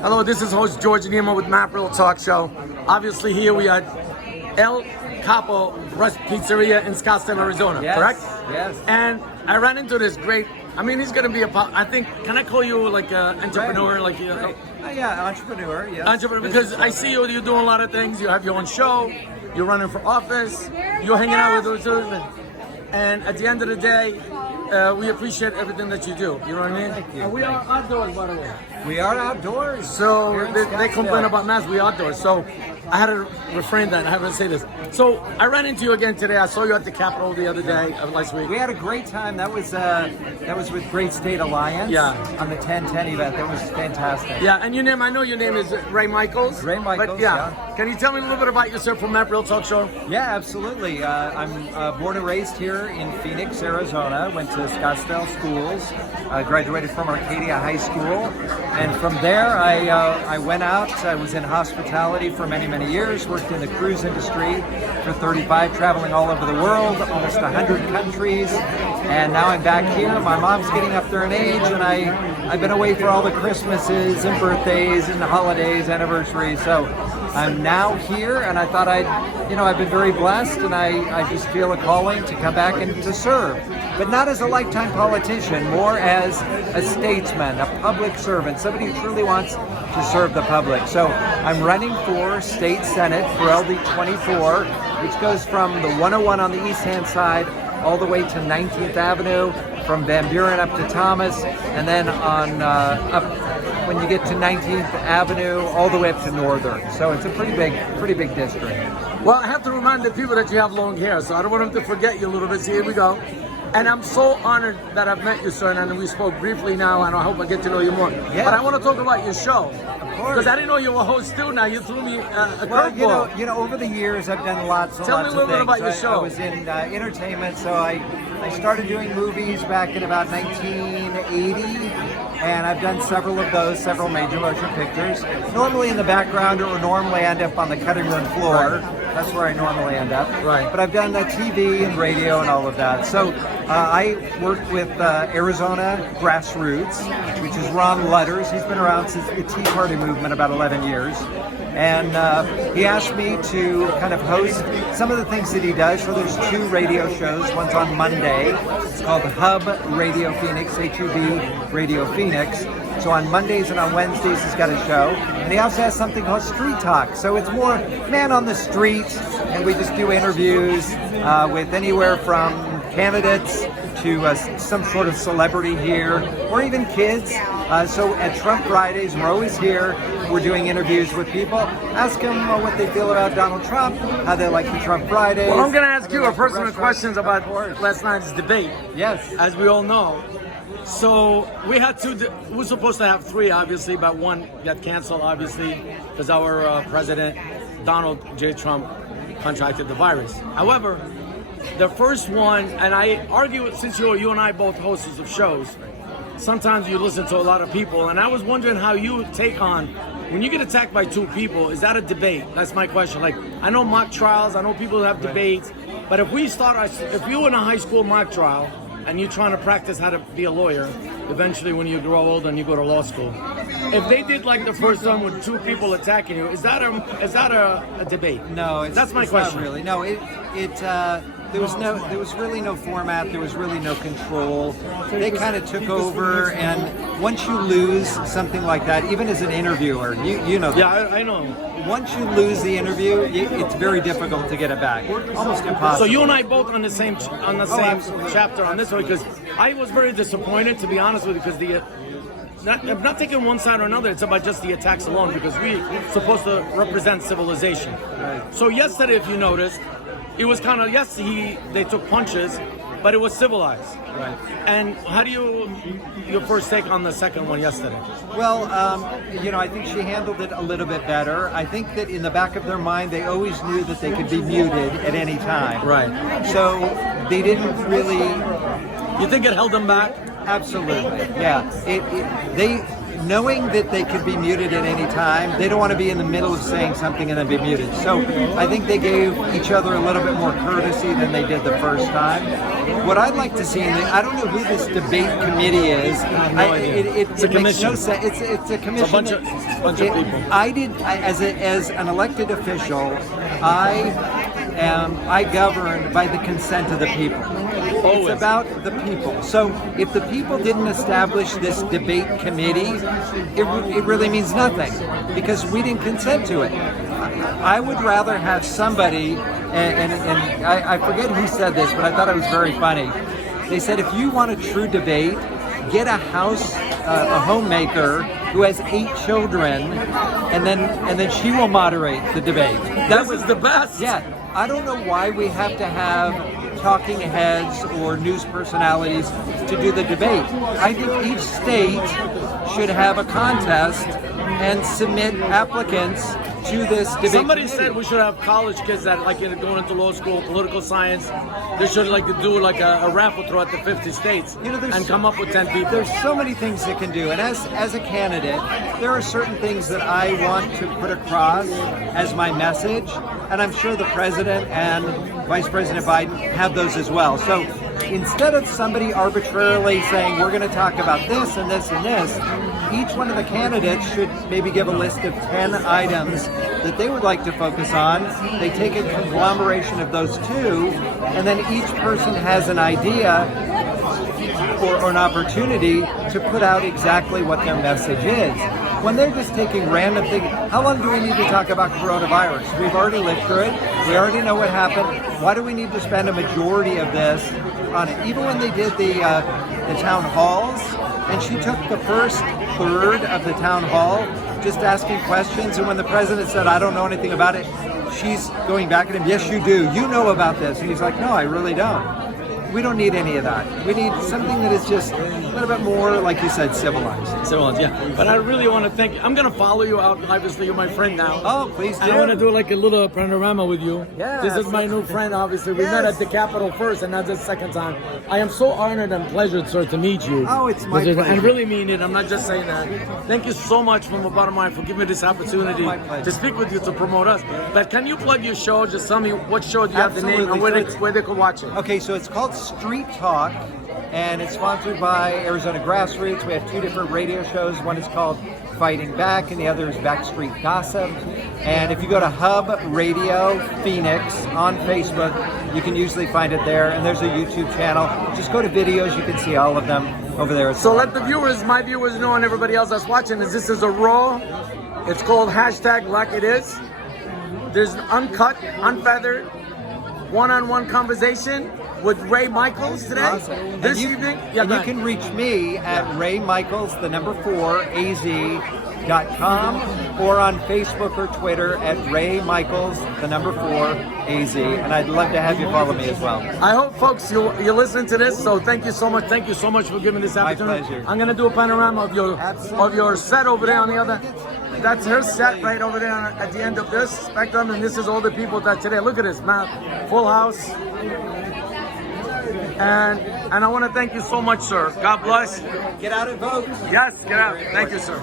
Hello, this is host George Nemeh with MAAP Real Talk Show. Obviously here we are El Capo Pizzeria in Scottsdale, Arizona, Yes, correct? yes. And I ran into this great, I mean, he's going to be I think, can I call you like an entrepreneur? Right. Like, you know, Yeah, entrepreneur, yes. entrepreneur, because I see you're doing a lot of things. You have your own show, you're running for office, you're hanging out with those. And at the end of the day, we appreciate everything that you do. You know what I mean? Thank you. And we are outdoors, by the way. We are outdoors. So Here in they complain Scottsdale. about masks. We outdoors. So I had to refrain that. I have to say this. So I ran into you again today. I saw you at the Capitol the other day of last week. We had a great time. That was with Great State Alliance. Yeah. On the 1010 event. That was fantastic. Yeah, and I know your name is Ray Michaels. Ray Michaels, But yeah. Can you tell me a little bit about yourself from MAAP Real Talk Show? Yeah, absolutely. I'm born and raised here in Phoenix, Arizona. Went to Scottsdale schools. Graduated from Arcadia High School, and from there I went out. I was in hospitality for many, many years. Worked in the cruise industry for 35, traveling all over the world, almost 100 countries. And now I'm back here. My mom's getting up there in age, and I've been away for all the Christmases and birthdays and holidays, anniversaries. So I'm now here, and I thought I've been very blessed, and I just feel a calling to come back and to serve. But not as a lifetime politician, more as a statesman, a public servant, somebody who truly wants to serve the public. So I'm running for state senate for LD 24, which goes from the 101 on the east-hand side all the way to 19th Avenue, from Van Buren up to Thomas, and then on up when you get to 19th Avenue, all the way up to Northern. So it's a pretty big district. Well, I have to remind the people that you have long hair, so I don't want them to forget you a little bit. So here we go. And I'm so honored that I've met you, sir, and we spoke briefly now, and I hope I get to know you more. Yeah. But I want to talk about your show. Of course. Because I didn't know you were a host too. Now you threw me a curveball. You know, over the years I've done lots and Tell me lots a little of bit things. about your show. I was in entertainment, so I started doing movies back in about 1980, and I've done several of those, several major motion pictures. Normally in the background, or normally I end up on the cutting room floor. Right. That's where I normally end up. Right. But I've done TV and radio and all of that. So I worked with Arizona Grassroots, which is Ron Lutters. He's been around since the Tea Party movement, about 11 years. And he asked me to kind of host some of the things that he does. So there's 2 radio shows. One's on Monday. It's called Hub Radio Phoenix, HUB Radio Phoenix. So on Mondays and on Wednesdays, he's got a show. And he also has something called Street Talk. So it's more man on the street, and we just do interviews with anywhere from candidates to some sort of celebrity here, or even kids. So at Trump Fridays, we're always here. We're doing interviews with people. Ask them what they feel about Donald Trump, how they like the Trump Fridays. Well, I'm going to ask you a personal questions about last night's debate. Yes. As we all know. So we had we were supposed to have 3, obviously, but 1 got canceled, obviously, because our president, Donald J. Trump, contracted the virus. However, the first one, and I argue, since you and I both hosts of shows, sometimes you listen to a lot of people, and I was wondering how you take on, when you get attacked by 2 people, is that a debate? That's my question. Like, I know mock trials, I know people who have debates, but if you were in a high school mock trial, and you're trying to practice how to be a lawyer, eventually when you grow old and you go to law school. If they did like the first one with 2 people attacking you, is that a debate? No, that's my question. Not really. No, there was really no format. There was really no control. They kind of took over, and once you lose something like that, even as an interviewer, you know that. Yeah, I know. Once you lose the interview, it's very difficult to get it back. Almost impossible. So you and I both on the same chapter on this one, because I was very disappointed, to be honest with you, because I'm not taking one side or another. It's about just the attacks alone, because we're supposed to represent civilization. Right. So yesterday, if you noticed, it was kind of, they took punches, but it was civilized. Right. And how do your first take on the second one yesterday? Well, I think she handled it a little bit better. I think that in the back of their mind, they always knew that they could be muted at any time. Right. So they didn't really. You think it held them back? Absolutely. Yeah. knowing that they could be muted at any time, they don't want to be in the middle of saying something and then be muted. So I think they gave each other a little bit more courtesy than they did the first time. What I'd like to see, and I don't know who this debate committee is. It's a makes commission. no sense. It's a commission. It's a bunch of people. As an elected official, I govern by the consent of the people. Always. It's about the people. So if the people didn't establish this debate committee, it really means nothing because we didn't consent to it. I would rather have somebody, and I forget who said this, but I thought it was very funny. They said if you want a true debate, get a homemaker who has 8 children, and then she will moderate the debate. That was the best. Yeah, I don't know why we have to have talking heads or news personalities to do the debate. I think each state should have a contest and submit applicants to this debate. Somebody committee. said we should have college kids that going into law school, political science. They should do a raffle throughout the 50 states and come up with 10 people. There's so many things that can do, and as a candidate, there are certain things that I want to put across as my message, and I'm sure the president and Vice President Biden have those as well. So instead of somebody arbitrarily saying we're going to talk about this and this and this, each one of the candidates should maybe give a list of 10 items that they would like to focus on. They take a conglomeration of those 2, and then each person has an idea or an opportunity to put out exactly what their message is. When they're just taking random things, how long do we need to talk about coronavirus? We've already lived through it. We already know what happened. Why do we need to spend a majority of this on it? Even when they did the town halls, and she took the first third of the town hall just asking questions, and when the president said, I don't know anything about it, she's going back at him, yes you do, you know about this. And he's like, no, I really don't. We don't need any of that. We need something that is just a little bit more, like you said, civilized. Civilized, yeah. But I really want to thank you. I'm going to follow you out. Obviously, you're my friend now. Oh, please do. And I want to do a little panorama with you. Yeah. This is my new friend, obviously. We met at the Capitol first, and that's the second time. I am so honored and pleasured, sir, to meet you. Oh, it's my pleasure. I really mean it. I'm not just saying that. Thank you so much from the bottom of my mind for giving me this opportunity to speak with you, to promote us. But can you plug your show? Just tell me what show do you have the name and where they could watch it. Okay, so it's called Street Talk, and it's sponsored by Arizona Grassroots. We have 2 different radio shows. One is called Fighting Back, and the other is Backstreet Gossip. And if you go to Hub Radio Phoenix on Facebook, you can usually find it there. And there's a YouTube channel. Just go to videos. You can see all of them over there. So let the viewers, my viewers know, and everybody else that's watching, is this is a raw. It's called hashtag Like It Is. There's an uncut, unfeathered, one-on-one conversation with Ray Michaels today. Awesome. This evening. And you can reach me at Ray Michaels, the number 4, AZ.com, or on Facebook or Twitter at Ray Michaels, the number 4, AZ. And I'd love to have you follow me as well. I hope, folks, you're listening to this. So thank you so much. Thank you so much for giving this opportunity. My pleasure. I'm going to do a panorama of your set over there on the other. That's her set right over there at the end of this spectrum, and this is all the people that today. Look at this, man. Full house. And I want to thank you so much, sir. God bless. Get out and vote. Yes, get out. Thank you, sir.